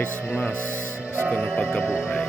Christmas, Pasko ng Pagkabuhay.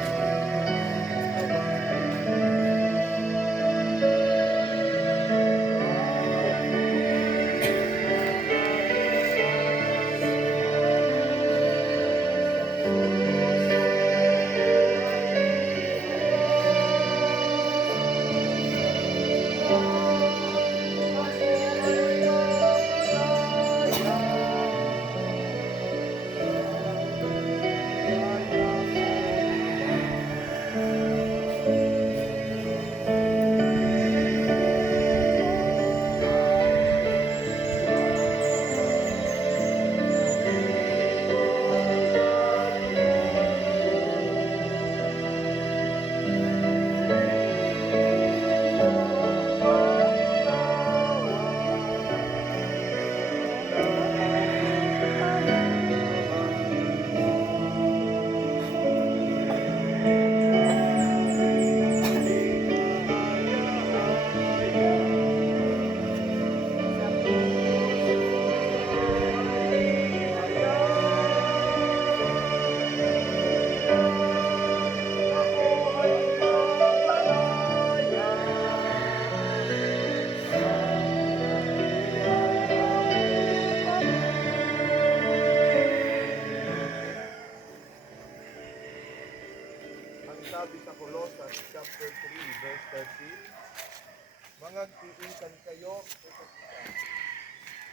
Sabi sa Colossus chapter 3 verse 13, mangagtiisan kayo sa isa't isa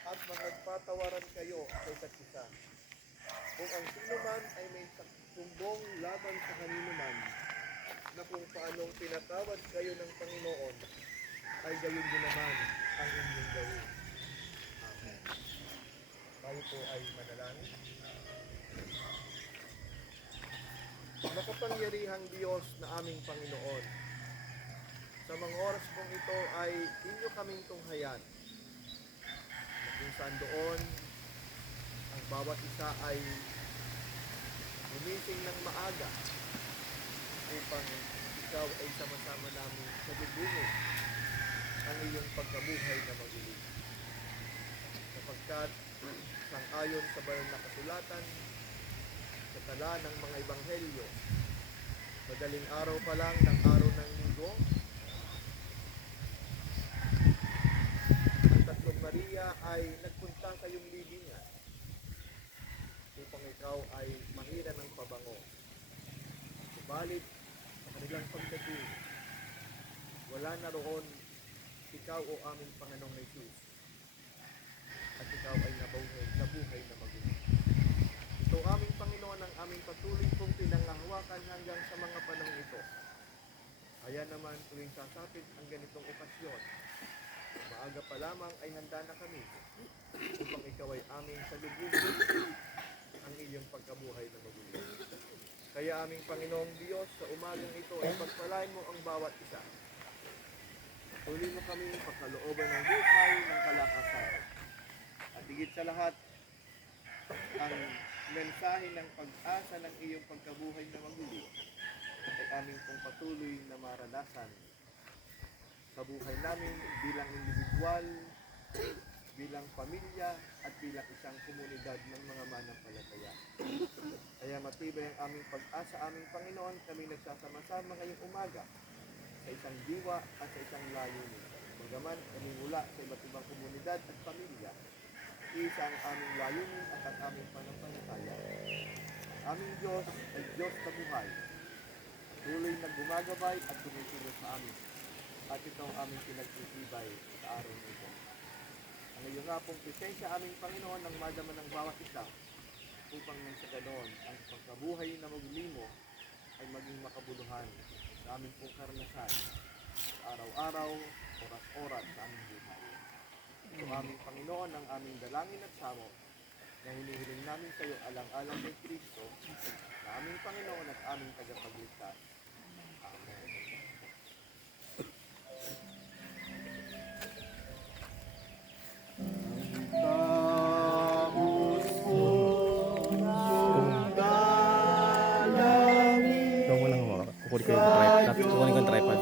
at mangagpatawaran kayo sa isa't isa. Kung ang sino man ay may sumbong laban sa kanino man, na kung paanong pinatawad kayo ng Panginoon, ay gayon din naman ang inyong gawin. Amen. Tayo po ay manalangin. Makapangyarihang Diyos na aming Panginoon, sa mga oras pong ito ay inyo kaming tunghayan, na kung saan doon ang bawat isa ay gumising ng maaga upang ikaw ay sama-sama namin sa lubungin ang iyong pagkabuhay na maguling. Sapagkat sang-ayon sa banal na kasulatan, sa tala ng mga ebanghelyo, madaling araw pa lang ng araw ng linggo, ang tatlong Maria ay nagpunta sa iyong libingan upang ikaw ay mahira ng pabango. Subalit, sa kanilang pagdating, wala na roon ikaw o aming Panginoong Jesus, at ikaw ay nabuhay sa buhay na magulang. Ito aming Panginoon ang aming patuloy pong pinangahawakan hanggang sa mga panahon ito. Kaya naman tuwing sasapit ang ganitong okasyon, maaga pa lamang ay handa na kami upang ikaw ay aming salubungin ang iyong pagkabuhay na magulang. Kaya aming Panginoong Diyos, sa umagang ito ay pagpalain mo ang bawat isa. Patuloy mo kami pagkalooban ng buhay ng kalakasan. At higit sa lahat, ang mensahe ng pag-asa ng iyong pagkabuhay na magulo ay aming pong patuloy na maranasan sa buhay namin bilang individual, bilang pamilya, at bilang isang komunidad ng mga manampalataya. Kaya matibay ang aming pag-asa, aming Panginoon, kami nagsasama-sama ngayong umaga sa isang diwa at sa isang layunin. Bagaman kami mula sa iba't ibang komunidad at pamilya, isa ang aming layunin at ang aming panampalataya. Ang aming Diyos ay Diyos na buhay, tuloy na gumagabay at tumisulot sa amin. At ito ang aming pinagtitibay sa araw nito. Ang iyo nga pong presensya, aming Panginoon, ang madama ng bawat isa upang nang sa ganon ang pagkabuhay na maglimo ay maging makabuluhan sa aming pong karanasan sa araw-araw, oras-oras sa aming buhay. Ito aming Panginoon, ang aming dalangin at samo na hinihiling namin sa iyo alang-alang kay Kristo na aming Panginoon at aming tagapagligtas. Amen. Ikaw mo lang hawakan. Kukunin ko yung tripod. Kukunin ko yung tripod.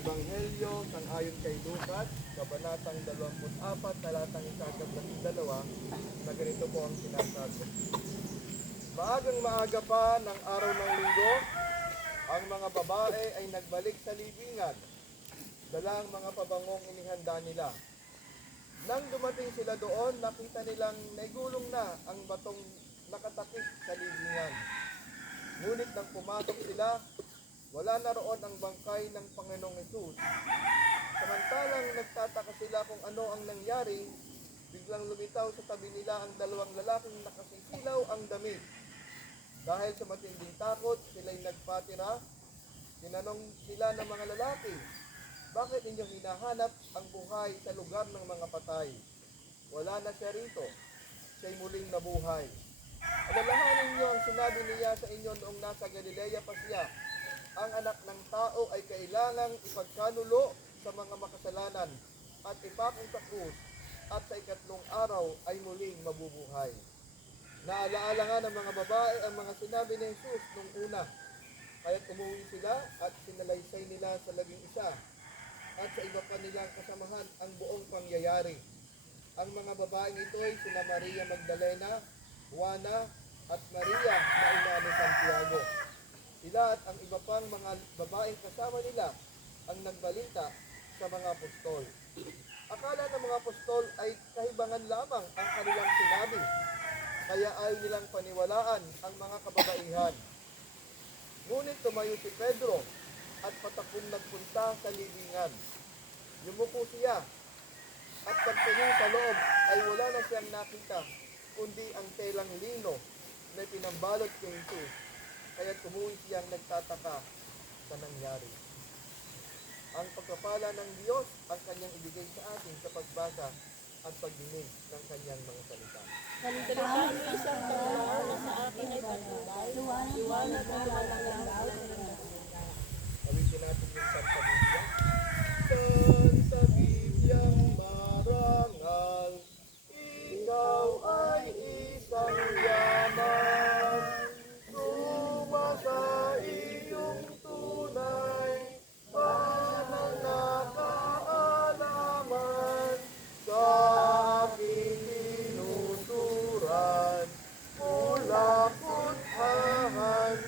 Ebanghelyo ng ayon kay Lucas, Kabanatang 24, talatang 1-12, na ganito po ang sinasabi. Maagang maaga pa ng araw ng linggo, ang mga babae ay nagbalik sa libingan, dala ang mga pabangong inihanda nila. Nang dumating sila doon, nakita nilang naigulong na ang batong nakatakip sa libingan. Ngunit nang pumasok sila, wala na roon ang bangkay ng Panginoong Hesus. Samantalang nagtataka sila kung ano ang nangyari, biglang lumitaw sa tabi nila ang dalawang lalaking nakasisilaw ang damit. Dahil sa matinding takot, sila'y nagpatira. Tinanong sila ng mga lalaki, bakit ninyo hinahanap ang buhay sa lugar ng mga patay? Wala na siya rito. Siya'y muling nabuhay. Alalahanin niyo ang sinabi niya sa inyo noong nasa Galilea pa siya. Ang anak ng tao ay kailangang ipagkanulo sa mga makasalanan at ipakong sa krus at sa ikatlong araw ay muling mabubuhay. Naalaala nga ng mga babae ang mga sinabi ni Jesus nung una. Kaya't umuwi sila at sinalaysay nila sa labing isa at sa iba pa nilang kasamahan ang buong pangyayari. Ang mga babaeng ito ay sina Maria Magdalena, Juana at Maria na ina ni Santiago. Sila at ang iba pang mga babaeng kasama nila ang nagbalita sa mga apostol. Akala ng mga apostol ay kahibangan lamang ang kanilang sinabi, kaya ay nilang paniwalaan ang mga kababaihan. Ngunit tumayo si Pedro at patakbong nagpunta sa libingan. Yumuko siya at pagtingin sa loob ay wala na siyang nakita kundi ang telang lino na pinambalot kay Jesus. Kaya tumuwi siyang nagtataka sa nangyari. Ang pagpapala ng Diyos ang kanyang ibigay sa atin sa pagbasa at pagdinig ng kanyang mga salita. Salitaan mo isang tao na sa akin ay patnubay, liwanag ng walang Awitin natin yung Santa Biblia. Santa Bibliang marangal, ikaw ay isang yaman. Sumasa iyong tunay, parang nakaalaman. Sa aking tinuturan, mula ko't hahantungan.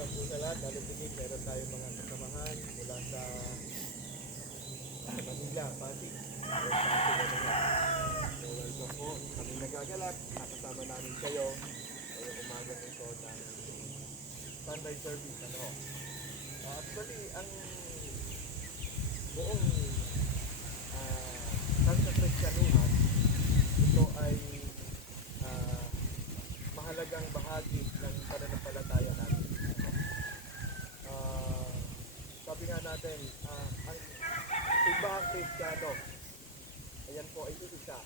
welcome po sa lahat. Lalo tingin, meron tayong mga kasamahan mula sa Manila, Pasig. So, welcome po. Kami nagagalak. Nakasama namin kayo ngayong umaga nito ng sunrise service. Actually, ang buong Sangka-Kristyanuhan, ito ay mahalagang bahagi ng pananampalataya natin. Sabi nga natin, ang simbahang Kristiyano, ayan po ay isa.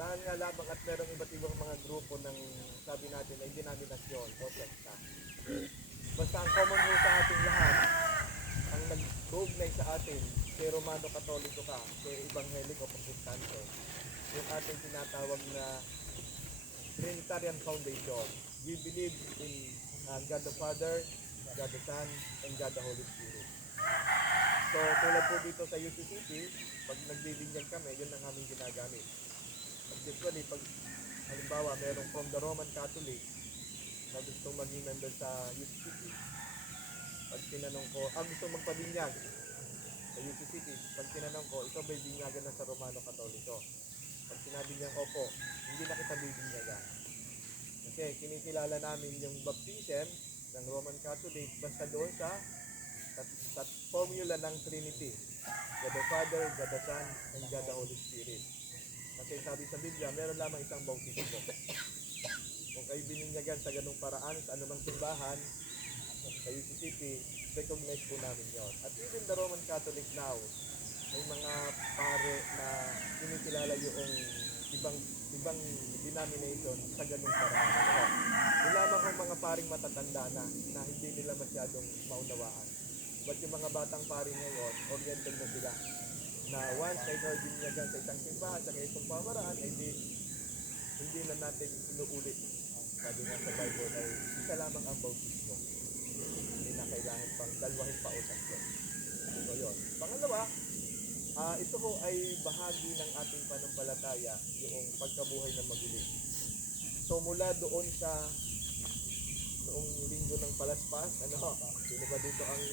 Dahil nga lamang at merong iba't ibang mga grupo ng sabi natin ay denominasyon o sekta. Basta ang common rule sa ating lahat, ang nag-uugnay sa atin, kay Romano Katoliko ka, kay Ebanghelik o Protestante, yung ating tinatawag na Trinitarian Foundation. We believe in God the Father, God the Son, and God the Holy Spirit. So, tulad po dito sa UCCP, pag nagbibinyag kami, yun ang aming ginagamit. Usually, pag halimbawa, merong from the Roman Catholic na gustong maging member sa UCCP, pag tinanong ko, gustong magpabinyag sa UCCP, pag tinanong ko, ito ba'y binyagan na sa Romano Katoliko? Pag sinabi niya, opo, hindi na kita bibinyagan. Kasi kinikilala namin yung baptism ng Roman Catholic basta doon sa formula ng Trinity. God the Father, God the Son, and God the Holy Spirit. Kasi sabi sa Biblia, meron lamang isang bautismo. Kung kayo bininyagan sa ganung paraan sa anumang simbahan, sa UCCP, recognize po namin yon. At even the Roman Catholic now, may mga pare na kinikilala yung ibang denomination sa ganung paraan. Yung lamang ang mga paring matatanda na hindi nila masyadong maunawaan. But yung mga batang pare ngayon, oriented na sila. Na once ay binyagan sa isang simbahan sa ganitong pamaraan, ay hindi na natin inuulit. Sabi nga sa Bible ay isa lamang ang bautismo. Hindi na kailangan pang dalwahin pa o tatlo. So yun. Pangalawa, ito ho ay bahagi ng ating panampalataya, yung pagkabuhay na magulit. So mula doon sa noong linggo ng palaspas, sino ba dito ang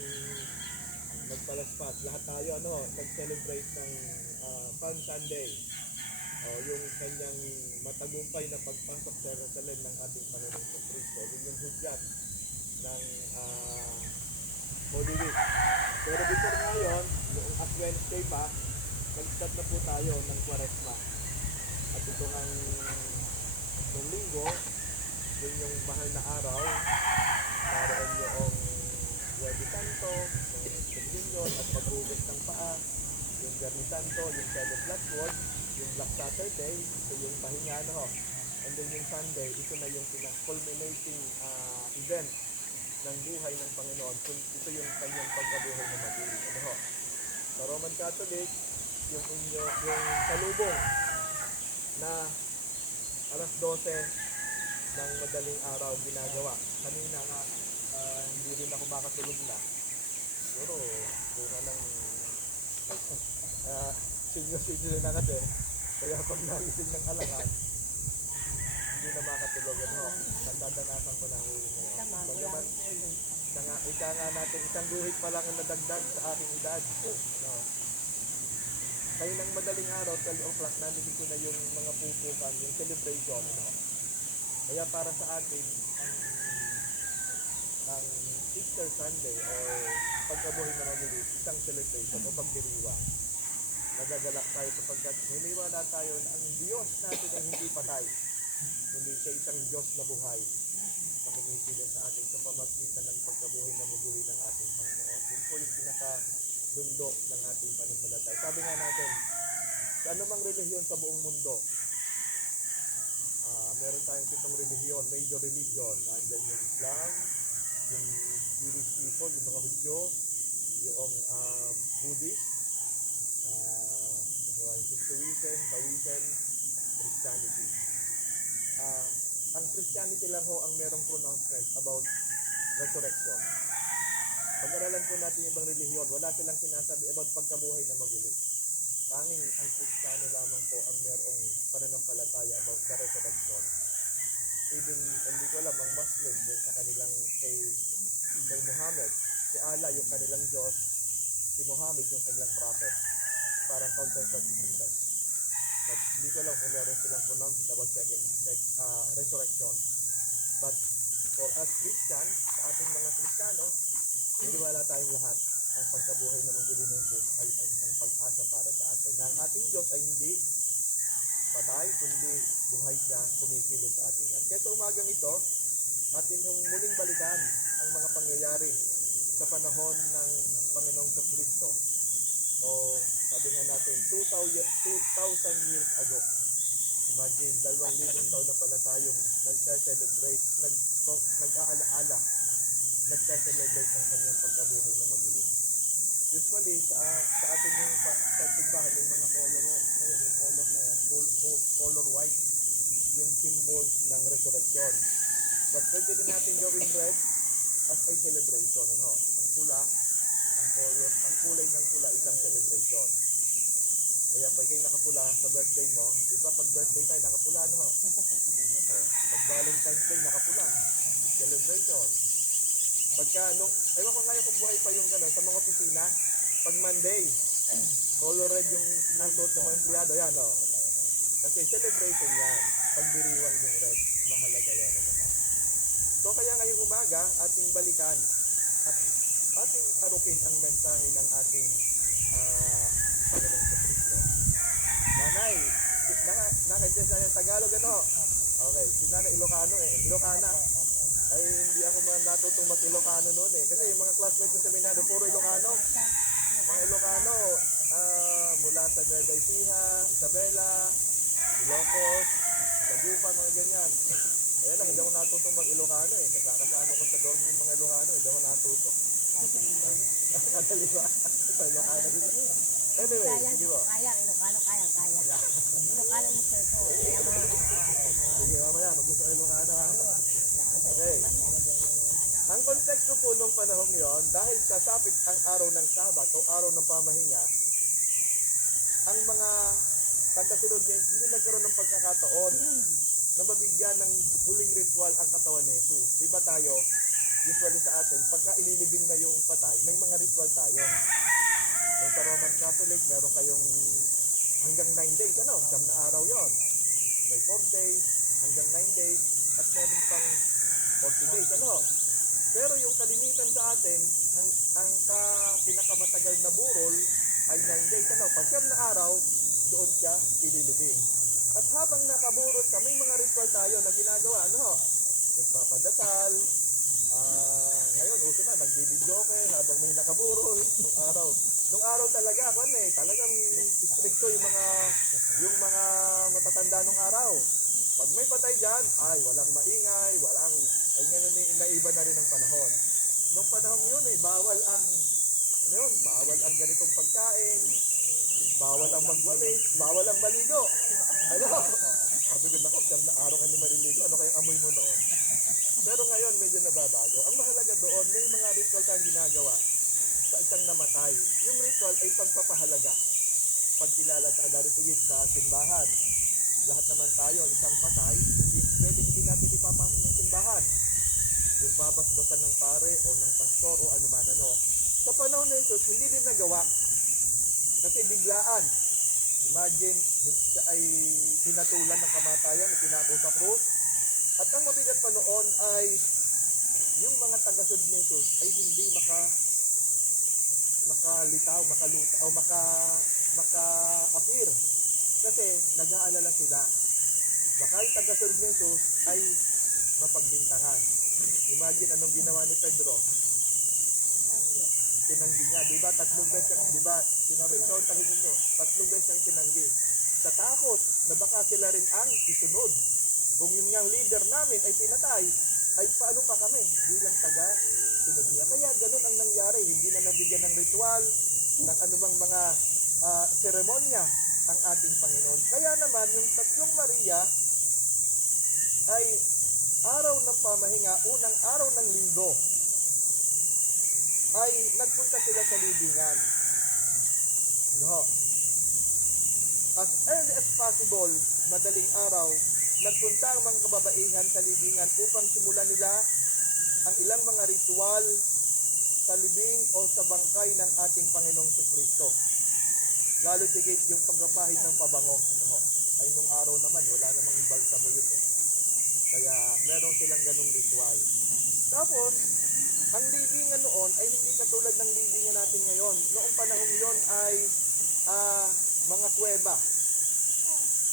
nagpalaspas? Lahat tayo nag-celebrate ng Palm Sunday. Yung kanyang matagumpay na pagpasok sa Jerusalem ng ating Panginoong Kristo. Yun yung hudyat ng Holy Week. Pero before ngayon, yung Ash Wednesday pa, nag-start na po tayo ng Quaresma. At ito ang itong linggo, yun yung mahal na araw, naroon yung Huwebes Santo, yung Communion at paghugas ng paa, yung Viernes Santo, yung Seven Blackwood, yung Black Saturday, ito yung pahinga, and then yung Sunday, ito na yung culminating event ng buhay ng Panginoon. Ito yung kanyang pagkabuhay na mabuhay. Sa Roman Catholic, yung salubong na alas 12 ng madaling araw ginagawa. Kanina nga, hindi rin ako makatulog na. Pero, bunga ng signal na kasi. Kaya pag nagising ng alangan, hindi na makatulog. Nagdadanasan ko na huli ngayon. Bagaman, ika nga natin, isang guhit pa lang ang nadagdag sa aking edad. Kaya ng madaling araw, 12 o'clock, nandito ko na yung mga pupukan, yung celebration. Kaya para sa atin, ang Easter Sunday o pagkabuhay na mamuli, isang celebration o pagdiriwa. Nagagalak tayo sapagkat hiniwala tayo na ang Diyos natin ay hindi patay, kundi siya isang Diyos na buhay na kumikilos sa atin sa pamagitan ng pagkabuhay na mamuli ng ating Panginoon. Yun po yung pinaka-dundo ng ating pananampalataya. Sabi nga natin, sa anumang relihiyon sa buong mundo, meron tayong 7 relihiyon, major religion. Nandiyan yung Islam, yung Jewish people, yung mga Hudyo, yung Buddhist, Hinduism, Taoism, Christianity. Ang Christianity lang ho ang merong pronouncement about resurrection. Pag-aralan po natin yung ibang relihiyon, wala silang sinasabi about pagkabuhay na maguli. Tanging ang Kristiyano lamang po ang merong pananampalataya about the resurrection. even, hindi ko alam, ang Muslim, dun sa kanilang kay Muhammad, si Allah yung kanilang Diyos, si Muhammad yung kanilang prophet. Parang counterpart ni Jesus. But hindi ko alam kung meron silang pronounce about resurrection. But for us Christian, sa ating mga Kristiyano, wala tayong lahat ang pagkabuhay na muli ni Jesus ay isang pag-asa para sa atin. Na ang ating Diyos ay hindi patay, kundi buhay siya, kumikilos sa ating lahat. Kaya sa umagang ito, atin hong muling balikan ang mga pangyayari sa panahon ng Panginoong Kristo. O sabi nga natin, 2,000 years ago. Imagine, 2,000 taon na pala tayong nag-celebrate, nag-aalaala, nag-celebrate ng kanyang pagkabuhay na maguli. Usually, sa atin yung simbahan, yung mga color, ngayon yung color na yan, color white, yung symbol ng resurrection. But pwede din natin gawin red as a celebration. Ano? Ang pula, ang kulay ng pula isang celebration. Kaya pag kayo nakapula sa birthday mo, di ba pag birthday tayo nakapula, no? Pag Valentine's Day nakapula, celebration. Pagka, ewan ko ngayon kung buhay pa yung gano'n, sa mga opisina, pag Monday, color red yung sinusuot ng mga empleyado, yan, no? Kasi celebration yan, pagdiriwang yung red, mahalaga yan. So kaya ngayong umaga, ating balikan at ating arukin ang mensahe ng ating Panginoong Kristo. Nanay, nakaintesa yung Tagalog, ano? Okay, si Nanay Ilocano Ilocana. Ay hindi ako natutong mag-Ilocano noon Kasi yung mga classmates ko sa seminaryo, puro Ilocano. Mga Ilocano, mula sa Nueva Ecija, Isabela, Ilocos, Dagupan, mga ganyan. Kaya lang, hindi ako natutong mag-Ilocano Kasama ko sa dorm yung mga Ilocano, hindi ako natutong. Kadali ba? Sa Ilocano dito. Anyway, sige ba? Kaya, Ilocano, kaya. Ilocano mo, sir, ko. Sige, mamaya, mag-gusto ko Ilocano, ha? Okay. Ang konteksto po nung panahon yon, dahil sasapit ang araw ng Sabat o araw ng pamahinga, ang mga tagasunod niya hindi nagkaroon ng pagkakataon na mabigyan ng huling ritual ang katawan ni Jesus. Di ba tayo, usually sa atin, pagka ililibing na yung patay, may mga ritual tayo. Yung sa Roman Catholic, meron kayong hanggang 9 days, siyam na araw yon. May 4 days, hanggang 9 days, at meron pang 40 days, Pero yung kalimitan sa atin, ang pinakamatagal na burol ay 9 days, Pag siyam na araw, doon siya ililibing. At habang nakaburol ka, may mga ritual tayo na ginagawa, nagpapadasal, ngayon, uso na, nagbibidyoke habang may nakaburol, nung araw talaga, talagang stricto yung mga matatanda nung araw. Pag may patay dyan, ay walang maingay, ay ngayon naiba na rin ang panahon. Nung panahon yun bawal ang ganitong pagkain, bawal ang magwalis, bawal ang maligo. Sabi ko, naku, siyam na araw ka ni maliligo, ano kayang amoy mo noon? Pero ngayon, medyo nababago. Ang mahalaga doon, may mga ritual tayong ginagawa sa isang namatay. Yung ritual ay pagpapahalaga. Pagkilala sa adaritugit sa simbahan. Lahat naman tayo, isang patay, hindi natin ipapasok ng simbahan. Yung babasbasan ng pare o ng pastor o anuman. Sa panahon na Jesus, hindi din nagawa. Kasi biglaan. Imagine, siya ay hinatulan ng kamatayan, itinako sa krus. At ang mabigat pa noon ay yung mga tagasunod ni Jesus ay hindi makalitaw, makaluta, o maka-appear. Kasi nag-aalala sila. Baka yung tagasunod ni Jesus ay mapagbintangan. Imagine anong ginawa ni Pedro. Tinanggi niya, di ba? 3 beses siyang, di ba? Sinabi, ikaw ang tahin ninyo. 3 beses siyang tinanggi. Sa takot na baka sila rin ang isunod. Kung yung ngang leader namin ay pinatay, ay paano pa kami bilang taga-sunod niya? Kaya ganun ang nangyari. Hindi na nabigyan ng ritual, ng anumang mga seremonya ang ating Panginoon. Kaya naman, yung 3 Maria ay araw ng pamahinga, unang araw ng linggo, ay nagpunta sila sa libingan. As early as possible, madaling araw, nagpunta ang mga kababaihan sa libingan upang simulan nila ang ilang mga ritual sa libing o sa bangkay ng ating Panginoong Kristo. Lalo tigit yung pagpapahid ng pabango. Ano, ay nung araw naman, wala namang balsamo yun eh. Kaya meron silang ganung ritual. Tapos, ang libingan noon ay hindi katulad ng libingan natin ngayon. Noong panahon yon ay mga kuweba.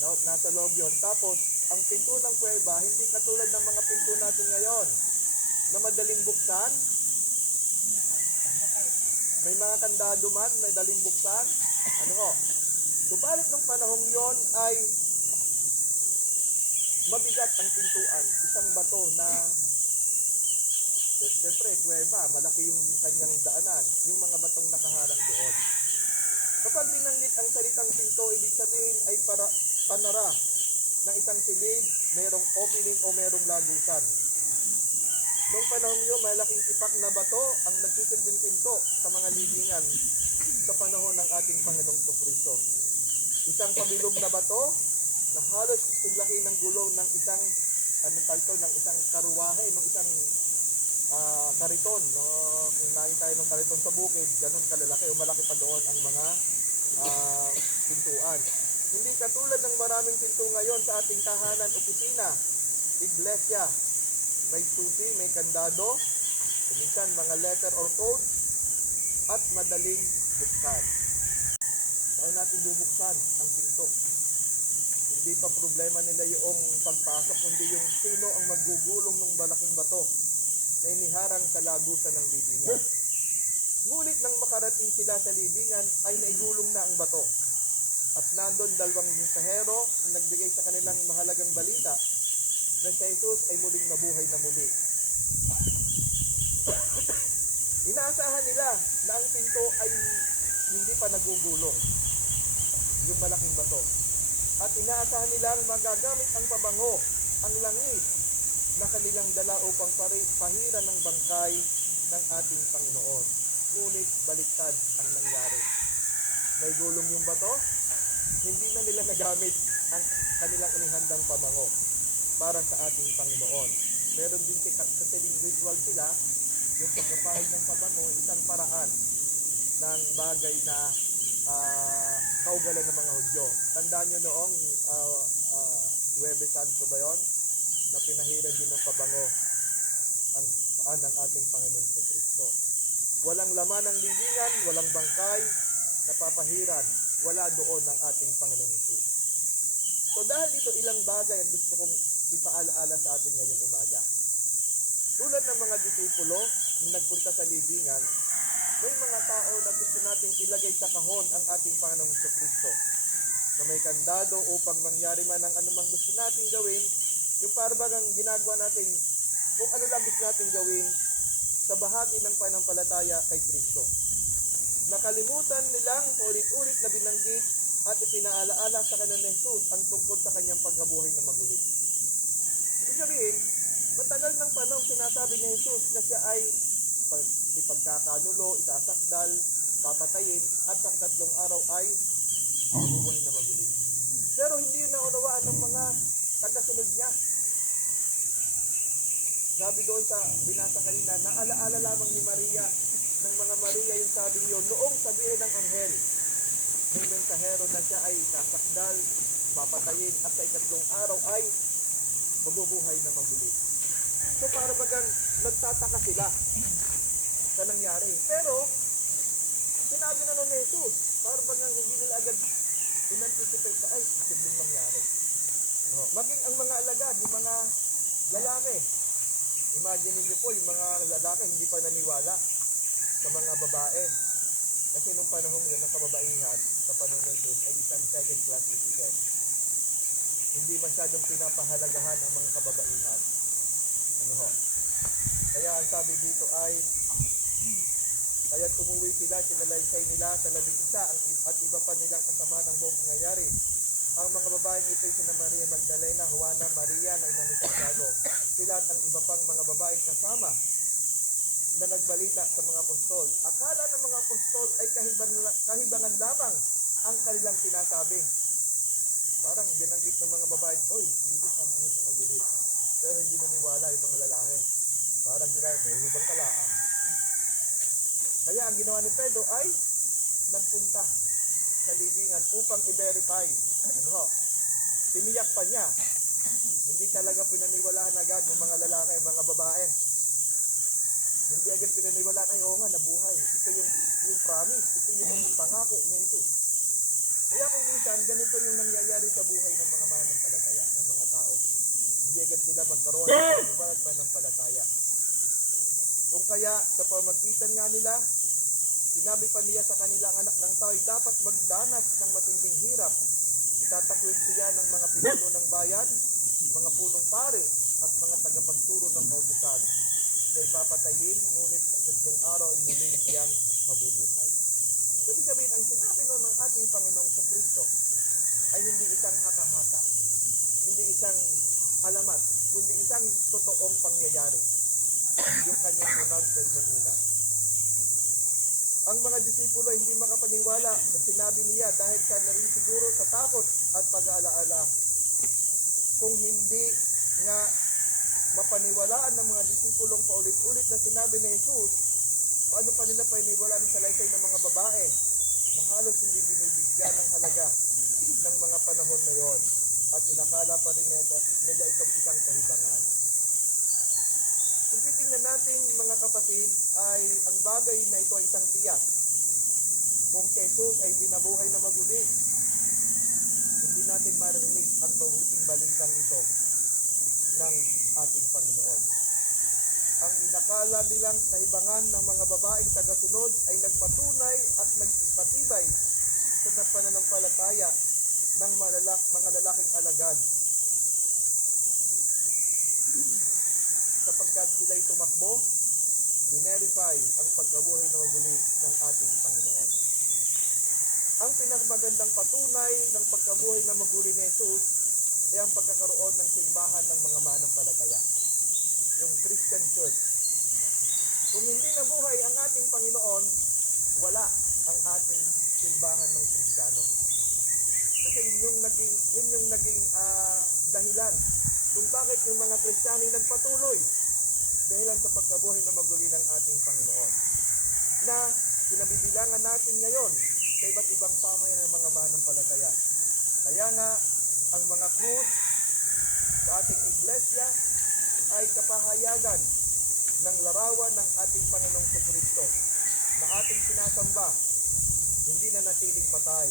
No, nasa loob yun. Tapos, ang pinto ng kuweba, hindi katulad ng mga pinto natin ngayon na madaling buksan. May mga kandado man, may daling buksan. Ano ho? Subalit nung panahon yon ay mabigat ang pintuan. Isang bato na, siyempre, kuweba, malaki yung kanyang daanan. Yung mga batong nakaharang doon. Kapag binanggit ang salitang pinto, ibig sabihin ay panara ng isang silid, mayroong opening o mayroong lagusan. Noong panahon yun, malaking tipak na bato ang nagsisilbing pinto sa mga libingan sa panahon ng ating Panginoong Kristo. Isang pabilog na bato na halos laki ng gulong ng isang ng isang karuwahe, ng isang kariton. No? Kung nakita tayo ng kariton sa bukid, ganun kalalaki o malaki pa doon ang mga pintuan. Hindi katulad ng maraming pinto ngayon sa ating tahanan, opisina, iglesia. May susi, may kandado, minsan mga letter or code, at madaling buksan. Paano natin bubuksan ang pinto? Hindi pa problema nila yung pagpasok, kundi yung sino ang maggugulong ng malaking bato na iniharang sa lagusan ng libingan. Ngunit nang makarating sila sa libingan, ay naigulong na ang bato. At nandun dalawang mensahero na nagbigay sa kanilang mahalagang balita na si Jesus ay muling nabuhay na muli. Inaasahan nila na ang pinto ay hindi pa nagugulong, yung malaking bato. At inaasahan nilang magagamit ang pabango, ang langis, na kanilang dala upang pahiran ng bangkay ng ating Panginoon. Ngunit baliktad ang nangyari. May gulong yung bato, hindi na nila nagamit ang kanilang inihandang pabango para sa ating Panginoon. Meron din sa selling ritual sila, yung pagkapahid ng pabango, isang paraan ng bagay na kaugalan ng mga Hudyo. Tandaan nyo noong Huwebes Santo ba yun? Na pinahiran din ng pabango ang paan ng ating Panginoong Kristo. Walang laman ng libingan, walang bangkay, napapahiran, wala doon ng ating Panginoong Jesus. So dahil dito ilang bagay ang gusto kong ipaalaala sa atin ngayong umaga. Tulad ng mga disipulo na nagpunta sa libingan, may mga tao na gusto nating ilagay sa kahon ang ating Panginoong Kristo na may kandado upang mangyari man ang anumang gusto nating gawin, yung parang ang ginagawa natin, kung ano lang gusto nating gawin sa bahagi ng pananampalataya kay Kristo. Nakalimutan nilang ulit-ulit na binanggit at ipinaalaala sa kanila ni Jesus ang tungkol sa kanyang pagkabuhay na maguli. Ibig sabihin, matagal ng panahon sinasabi ni Jesus na siya ay ipagkakanulo, isasakdal, papatayin, at sa 3 araw ay mabubuhay na maguli. Pero hindi yun naunawaan ng mga tagasunod niya. Sabi doon sa binasa kanina, naalaala lamang ni Maria, ng mga Maria yung sabi niyo, noong sabihin ng anghel, ng mensahero na siya ay sasakdal, papatayin, at sa 3 araw ay mabubuhay na maguli. So para bagang nagtataka sila sa nangyari. Pero, sinabi na nung Jesus, para bagang hindi nila agad in-anticipate na, ay, sibling nangyari. No. Maging ang mga alagad, yung mga lalaki, imagine niyo po, yung mga lalaki hindi pa naniwala sa mga babae. Kasi nung panahon yun, ang kababaihan sa panahon ng Jesus ay isang second class citizen. Hindi masyadong pinapahalagahan ang mga kababaihan. Ano ho? Kaya ang sabi dito ay, kaya tumuwi sila, sinalaysay nila sa 11 at iba pa nilang kasama ng buong pangyayari. Ang mga babaeng ito ay sina Maria Magdalena, Juana, Maria na ina ni Santiago. Sila at ang iba pang mga babaeng kasama na nagbalita sa mga apostol. Akala ng mga apostol ay kahibangan lamang ang kanilang sinasabi. Parang binanggit ng mga babae, oy, hindi ka mga na magulit. Pero hindi naniwala yung mga lalaki. Parang sila, may hibang kalaan. Kaya ang ginawa ni Pedro ay nagpunta sa libingan upang i-verify. Ano ho? Tiniyak pa niya. Hindi talaga pinaniwalaan agad ng mga lalaki, mga babae. Hindi agad pinaniwalaan, ay oo nga, nabuhay. Ito yung promise, ito yung pangako ni Jesus. Kaya kung minsan, ganito yung nangyayari sa buhay ng mga mananampalataya, ng mga tao. Hindi agad sila magkaroon ng pananampalataya. Kung kaya, sa pamagitan nga nila, sinabi pa niya sa kanilang anak ng tao, dapat magdanas ng matinding hirap. Itatakwil siya ng mga pinuno ng bayan, mga punong pare, at mga tagapagturo ng kautusan. Siya'y papatayin, ngunit sa 3 araw ay muling siyang mabubuhay. So, ibig sabihin, ang sinabi noon ng ating Panginoong Kristo ay hindi isang haka-haka, hindi isang alamat, kundi isang totoong pangyayari. Yung kanyang announcement noong una. Ang mga disipulo ay hindi makapaniwala sa sinabi niya dahil sa narin siguro sa takot at pag-aalaala. Kung hindi nga mapaniwalaan ng mga disipulong paulit-ulit na sinabi ni Jesus, paano pa nila paniniwalaan sa salaysay ng mga babae na halos hindi binibigyan ng halaga ng mga panahon na yon at inakala pa rin nila itong isang kahibangan. Kung titingnan natin mga kapatid, ay ang bagay na ito ay isang tiyak. Kung si Jesus ay binabuhay na maguli, hindi natin marinig ang mabuting balitang ito ng ating Panginoon. Ang inakala nilang kahibangan ng mga babaeng tagasunod ay nagpatunay at nagpatibay sa pananampalataya ng mga lalaking alagad. Sapagkat sila'y tumakbo, binerify ang pagkabuhay na maguli ng ating Panginoon. Ang pinakamagandang patunay ng pagkabuhay na maguli ni Jesus ay ang pagkakaroon ng simbahan ng mga mananampalataya, yung Christian Church. Kung hindi nabuhay ang ating Panginoon, wala ang ating simbahan ng Kristiyano. Kasi yun yung naging dahilan kung bakit yung mga Kristiyano nagpatuloy dahilan sa pagkabuhay na maguli ng ating Panginoon. Na sinabibilangan natin ngayon sa iba't ibang pamayan ng mga mananampalataya. Kaya nga, ang mga krus sa ating iglesia ay kapahayagan ng larawan ng ating Panginoong Kristo na ating sinasamba, hindi na natiling patay,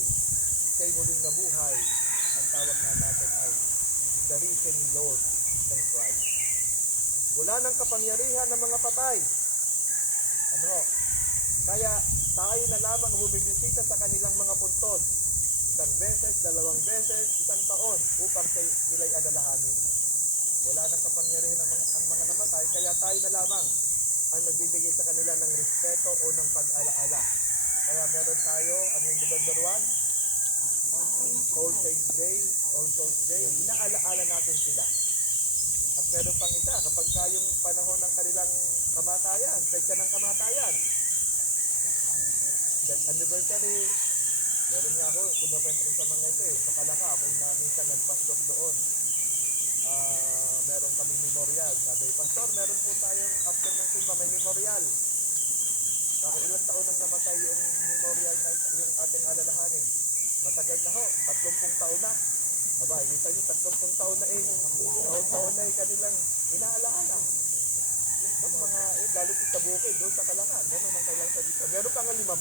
siya'y muling nabuhay. Ang tawag nga natin ay the risen Lord and Christ. Wala nang kapangyarihan ng mga patay. Ano ho? Kaya tayo na lamang bumibisita sa kanilang mga puntod. 1 beses, 2 beses, 1 taon upang sila'y alalahanin. Wala nang kapangyarihan ang mga namatay, kaya tayo na lamang ang nagbibigay sa kanila ng respeto o ng pag-alaala. Kaya meron tayo, ang November 1, All Saints Day, All Souls Day, inaalaala natin sila. At meron pang isa, kapag kayong panahon ng kanilang kamatayan, petsa ng kamatayan, death anniversary, meron nga ako, kinakwento sa mga ito sa Kalaka, ako na minsan nagpastor doon. Meron kaming memorial. Sabi, Pastor, meron po tayong after ng simba, may memorial. Bakit ilang taon nang namatay yung memorial na yung ating alalahanin? Matagal na ho, 30 taon na. Aba, kita nyo, 30 taon na taon na kanilang inaalaala. Yung mga, lalo sa bukid, doon sa Kalaka, gano'n ang kailang sa dito. Meron pa nga 50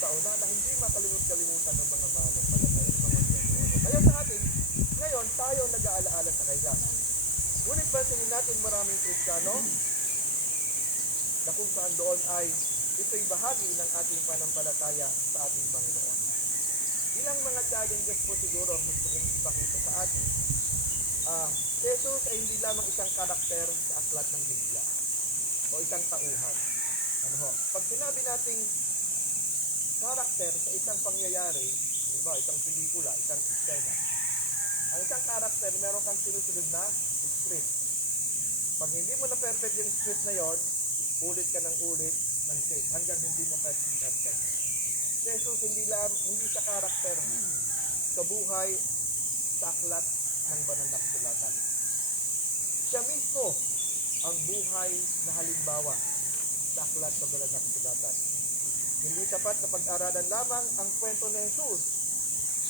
taon na hindi makalimut-kalimutan ng mga mananampalataya, ng mga Pinoy. Kaya sa atin, ngayon, tayo nag-aalaala sa kanila. Ngunit pansinin natin maraming Kristiyano na kung saan doon ay ito'y bahagi ng ating panampalataya sa ating Panginoon. Ilang mga challenges po siguro ang gusto kong ipakita sa atin. Jesus ay hindi lamang isang karakter sa aklat ng Biblia o isang tauhan. Ano ho? Pag sinabi nating karakter sa isang pangyayari, diba, isang pelikula, isang eksena, ang isang karakter, meron kang sinusunod na script. Pag hindi mo na perfect yung script na yon, ulit ka ng ulit ng take hanggang hindi mo perfect. Jesus hindi siya karakter sa buhay sa aklat ng banal na kasulatan. Siya mismo ang buhay na halimbawa sa aklat ng banal na kasulatan. Hindi sapat na pag-aralan lamang ang kwento ni Jesus.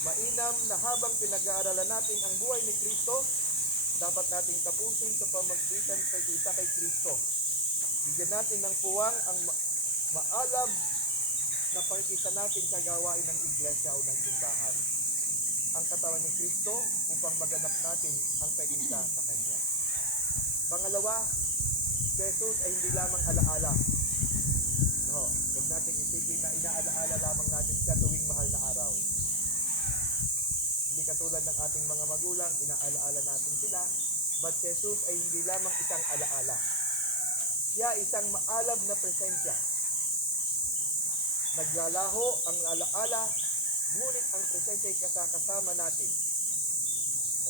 Mainam na habang pinag-aaralan natin ang buhay ni Kristo, dapat nating tapusin sa pamamagitan sa isa kay Kristo. Bigyan natin ng puwang ang maalab na pakikita natin sa gawain ng iglesia o ng simbahan. Ang katawan ni Kristo upang maganap natin ang pag-isa sa Kanya. Pangalawa, si Jesus ay hindi lamang alaala. No, huwag natin isipin na inaalaala lamang natin siya tuwing mahal na araw. Hindi katulad ng ating mga magulang, inaalaala natin sila. But si Jesus ay hindi lamang isang alaala. Siya isang maalab na presensya. Naglalaho ang alaala, ngunit ang presensya ay kasama natin.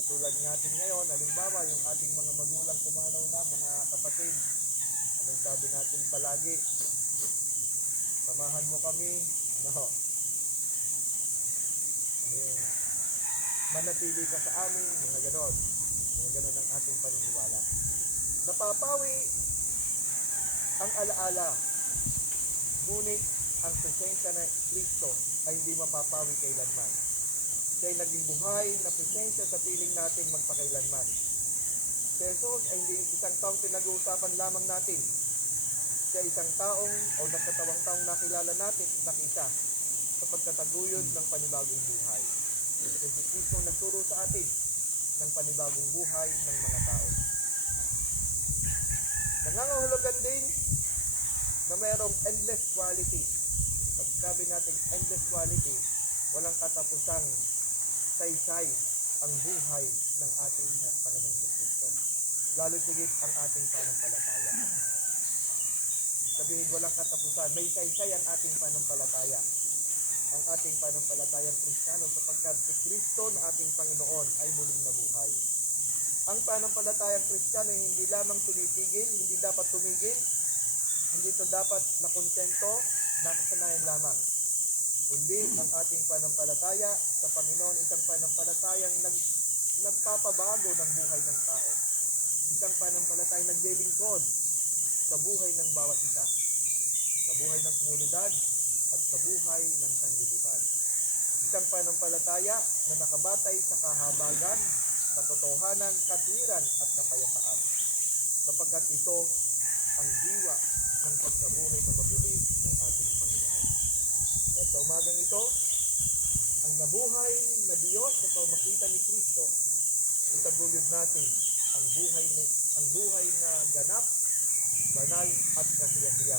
Katulad natin ngayon, halimbawa yung ating mga magulang pumanaw na, mga kapatid, anong sabi natin palagi? Samahan mo kami, ano? Manatili ka sa amin, mga ganon. Mga ganon ang ating paniniwala. Napapawi ang alaala, ngunit ang presensya ng Kristo ay hindi mapapawi kailanman. Siya ay naging buhay na presensya sa piling natin magpakailanman. Si Jesus ay hindi isang taong pinag-uusapan lamang natin. Siya isang taong o nakatawang taong nakilala natin at nakita sa pagtataguyod ng panibagong buhay. Si Kristo nagturo sa atin ng panibagong buhay ng mga tao. Nangangahulugan din na mayroong endless quality. Pag sabi natin endless quality, walang katapusang saysay ang buhay ng ating Panginoong Kristo. Lalo sigit ang ating pananampalataya. Sabihin walang katapusan, may saysay ang ating pananampalataya. Ang ating pananampalatayang Kristiyano sapagkat si Kristo na ating Panginoon ay muling nabuhay. Ang pananampalatayang Kristiyano ay hindi lamang tumitigil, hindi dapat tumigil, hindi ito dapat nakontento, nakasanayan lamang. Kundi ang ating pananampalataya sa Panginoon, isang pananampalatayang nagpapabago ng buhay ng tao. Isang pananampalatayang naglilingkod sa buhay ng bawat isa. Sa buhay ng komunidad at sa buhay ng sanlibutan. Isang pananampalataya na nakabatay sa kahabagan, katotohanan, katwiran at kapayapaan. Sapagkat ito ang diwa ng pagkabuhay na mabuli ng ating Panginoon. At sa umagang ito, ang nabuhay na Diyos sa pamagitan ni Kristo, itaguyod natin ang buhay na ganap, banal at kasiyasiya,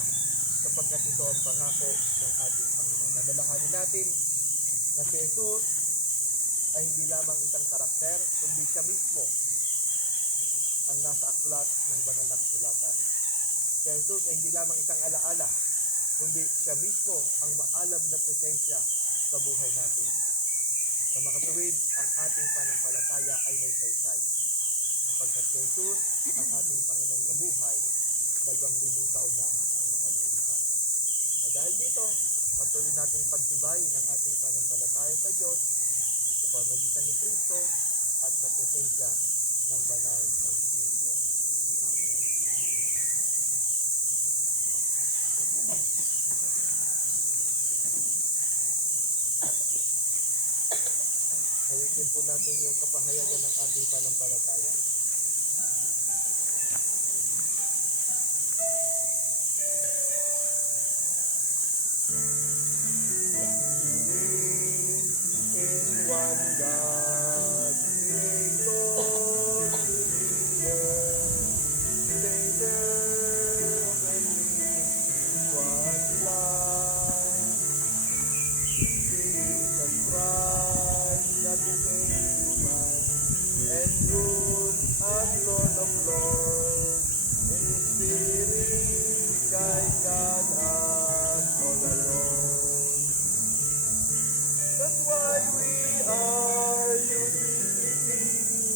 sapagkat ito ang pangako ng ating Panginoon. Nadalahanin natin na si Jesus ay hindi lamang isang karakter, kundi siya mismo ang nasa aklat ng banal na kasulatan. Si Jesus ay hindi lamang isang alaala, kundi siya mismo ang maalab na presensya sa buhay natin. Sa makatuwid, ang ating pananampalataya ay may saysay. Sapagkat si Jesus, ang ating Panginoong nabuhay, 2,000 taon na ang nakalimutan. At dahil dito, patuloy nating pagtibay ng ating pananampalataya sa Diyos sa pamamagitan ni Kristo at sa presensya ng banal na Espiritu. Amen. Hawikin po natin yung kapahayagan ng ating pananampalataya. In one God, Creator, Savior of every one life. Jesus Christ, that became human, and good as Lord of Lords. In Spirit, guide God us all alone. That's why we are united,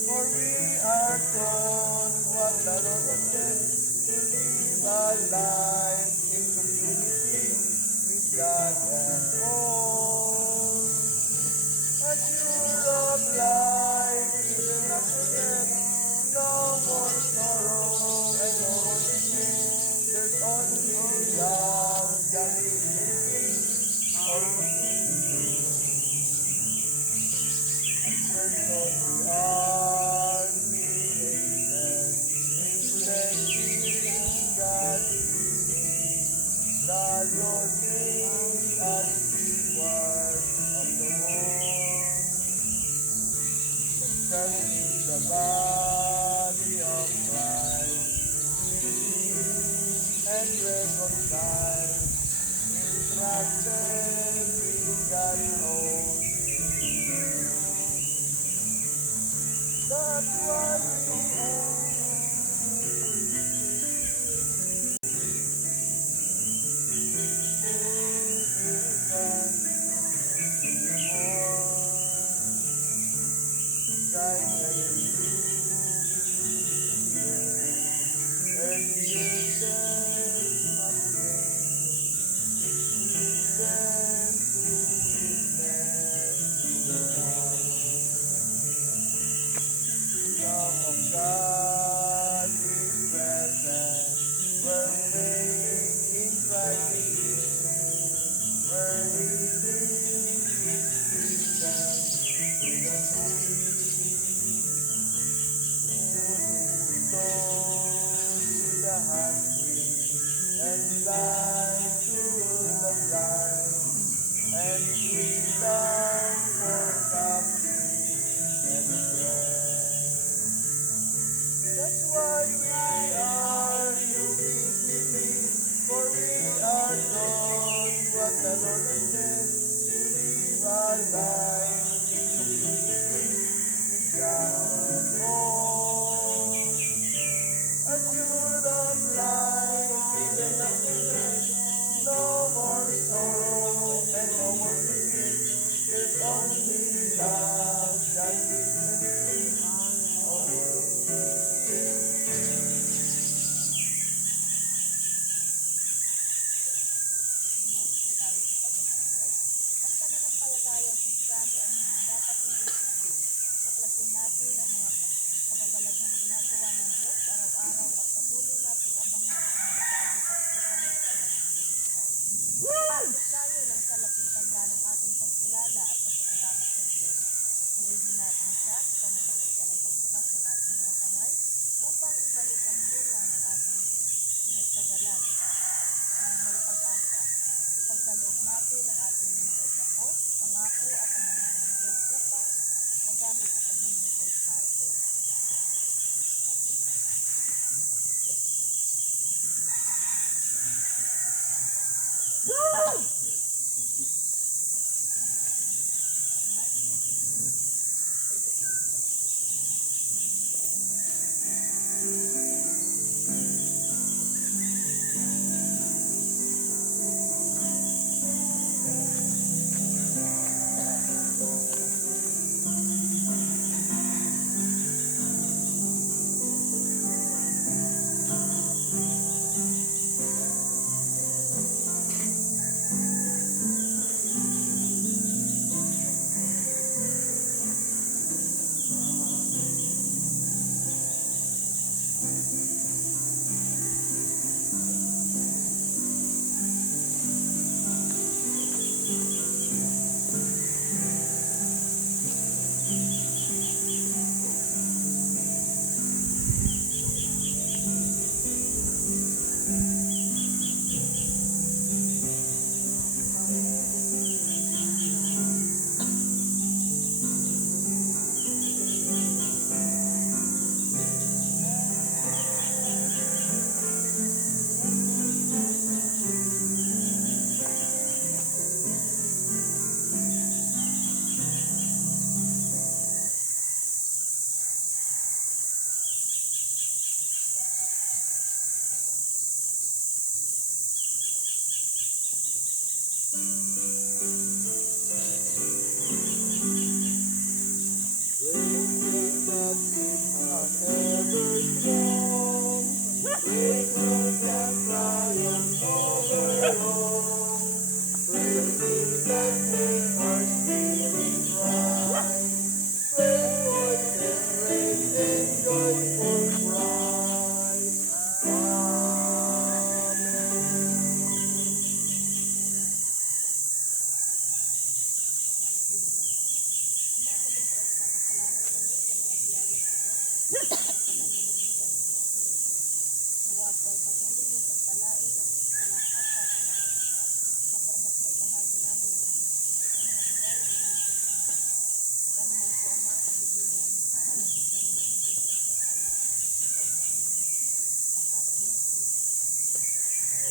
for we are taught what the Lord has said, to live a life in community with God and all. As you The Lord gave us reward of the world. The church is the body of Christ, and reconciled, entrusted with God's own will. That's what we are. God is present, we're made in Christ, we're living His kingdom to the soul, to the hungry, and light to the blind, and freedom for captive and oppressed. That's why we are humility, for we are those what the Lord has said, to live our life in humility with God's own. Assured of life, hidden of regret, no more sorrow and no more regret. There's only love, justice, and peace. Ang pananampalatayang Kristiyano ay hindi dapat tumitigil. Tuklasin natin ang mga kababalaghang ginagawa ng Diyos araw-araw at patuloy nating abangan ang mga bagay kapaturan ng pananglinis ni Christ. Pagkakit tayo ng salapitanda ng ating pagkilala at pasasalamat sa Diyos. Purihin natin siya sa pamamagitan ng pagbukas ng ating mga kamay upang ibalik ang bunga ng ating pinagpagalan ng may pag-asa. Ipagkaloob natin ang ating mga isapo, pangako at ang mga handog upang magamit sa paglilingkod natin.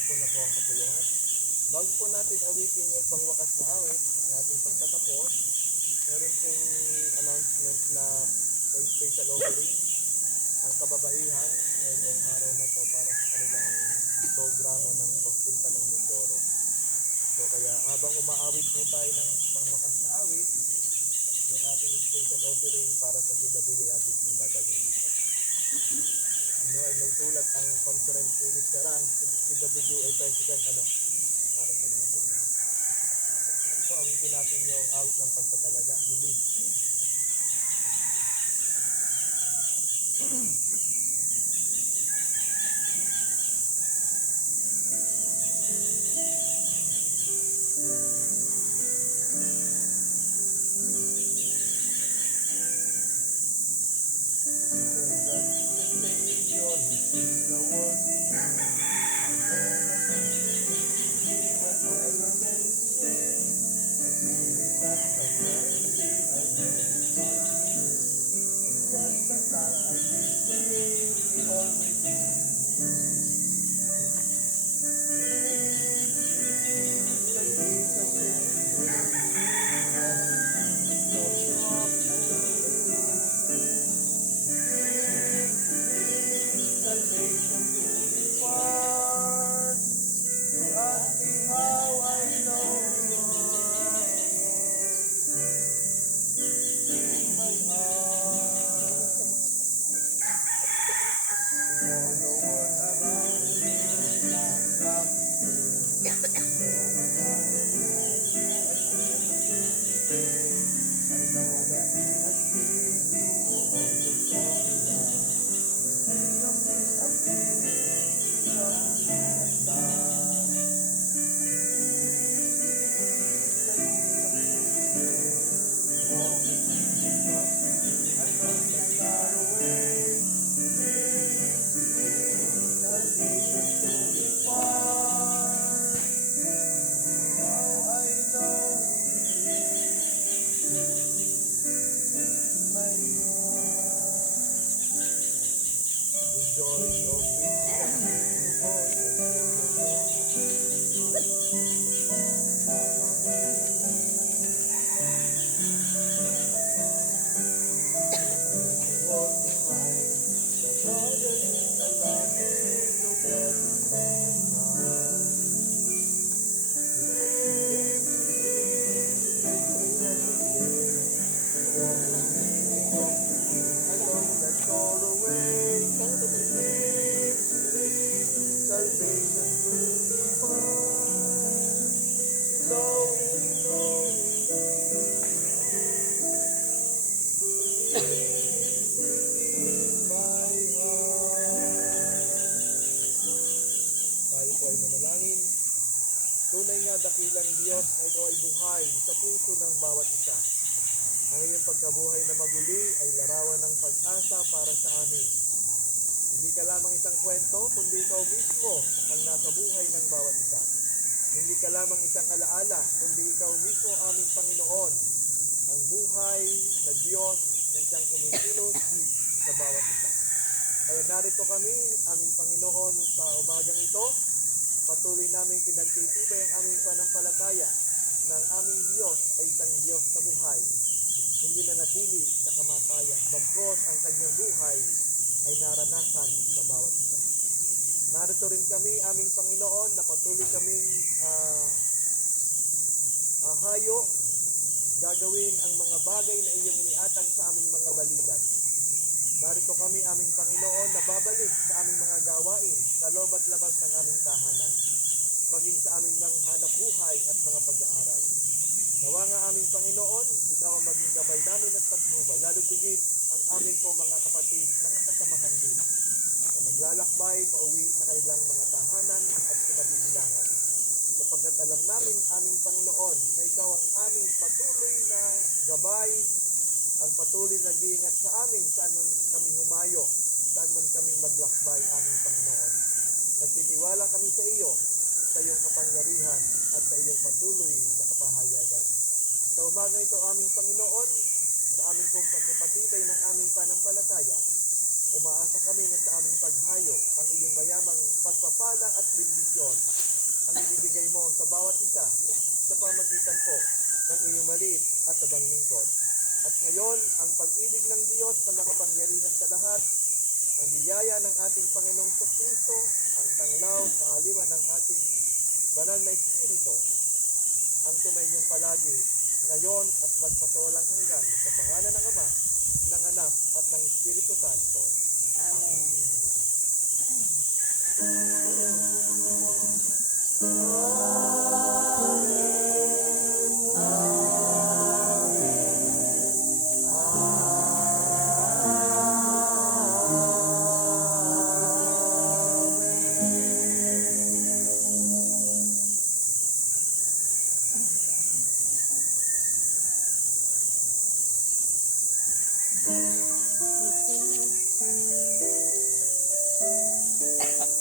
hapon na po ang kapuluhan. Bago po natin awitin yung pangwakas na awit, ang ating pagtatapos, meron pong announcement na may special offering ang kababaihan ngayong araw na to para sa kanilang programa ng pagpunta ng Mindoro. So kaya habang umaawit po tayo ng pangwakas na awit, yung ating special offering para sa CWA ating pong dadalhin dito. Ano ay nagsulat ang conference minister ang CWA President para sa mga puno. So awitin natin yung awit ng pagtatalaga. Believe. Tunay nga dakilang Diyos na ikaw ay buhay sa puso ng bawat isa. Ang iyong pagkabuhay na maguli ay larawan ng pag-asa para sa amin. Hindi ka lamang isang kwento, kundi ikaw mismo ang nasa buhay ng bawat isa. Hindi ka lamang isang alaala, kundi ikaw mismo aming Panginoon, ang buhay na Diyos na siyang kumikilos sa bawat isa. Kaya narito kami, aming Panginoon, sa umagang ito. Patuloy namin pinagtitibay ang aming panampalataya na ang aming Diyos ay isang Diyos na buhay. Hindi na natili sa kamatayan, bagkos ang kanyang buhay ay naranasan sa bawat isa. Narito rin kami, aming Panginoon, na patuloy kaming hayo, gagawin ang mga bagay na iyong iniatang sa aming mga balikat. Narito kami, aming Panginoon, na babalik sa aming mga gawain, sa loob at labas ng aming tahanan, maging sa aming mga hanap buhay at mga pag-aaral. Nawa nga aming Panginoon, ikaw ang maging gabay namin at patnubay, lalo tigit ang amin po mga kapatid, mga kasamahan din, na maglalakbay pauwi sa kanilang mga tahanan at kinabibilangan. Sapagkat alam namin, aming Panginoon, na ikaw ang aming patuloy na gabay, ang patuloy na nag-iingat sa amin, saan man kami humayo, saan man kami maglakbay, aming Panginoon. Nagtitiwala kami sa iyo, sa iyong kapangyarihan, at sa iyong patuloy na kapahayagan. Sa umaga ito, aming Panginoon, sa aming pong pagkapatibay ng aming panampalataya, umaasa kami na sa aming paghayo, ang iyong mayamang pagpapala at bendisyon ang ibibigay mo sa bawat isa sa pamagitan po ng iyong maliit at tabang lingkod. At ngayon, ang pag-ibig ng Diyos na makapangyarihan sa lahat, ang biyaya ng ating Panginoong Kristo, ang tanglaw sa aliwan ng ating banal na Espiritu, ang tumayo palagi, ngayon at magpasawalang hanggan, sa pangalan ng Ama, ng Anak at ng Espiritu Santo. Amen.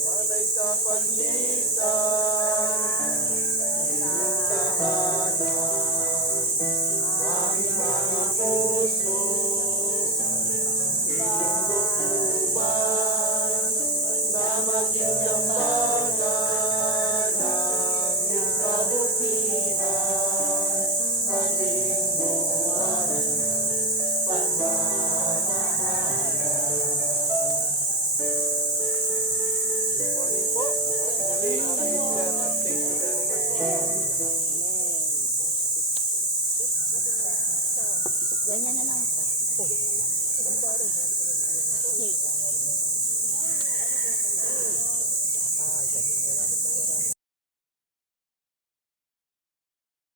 Malay sa paglitan, iyong tahanan, aming mga puso, iyong looban, na maging gambagan ng iyong kabutihan, maging luwaran ng pagmamahalan. Good morning po. Muli, Christian, at thank you very much po. Ganyan na lang ito. Okay. Ganun na lang.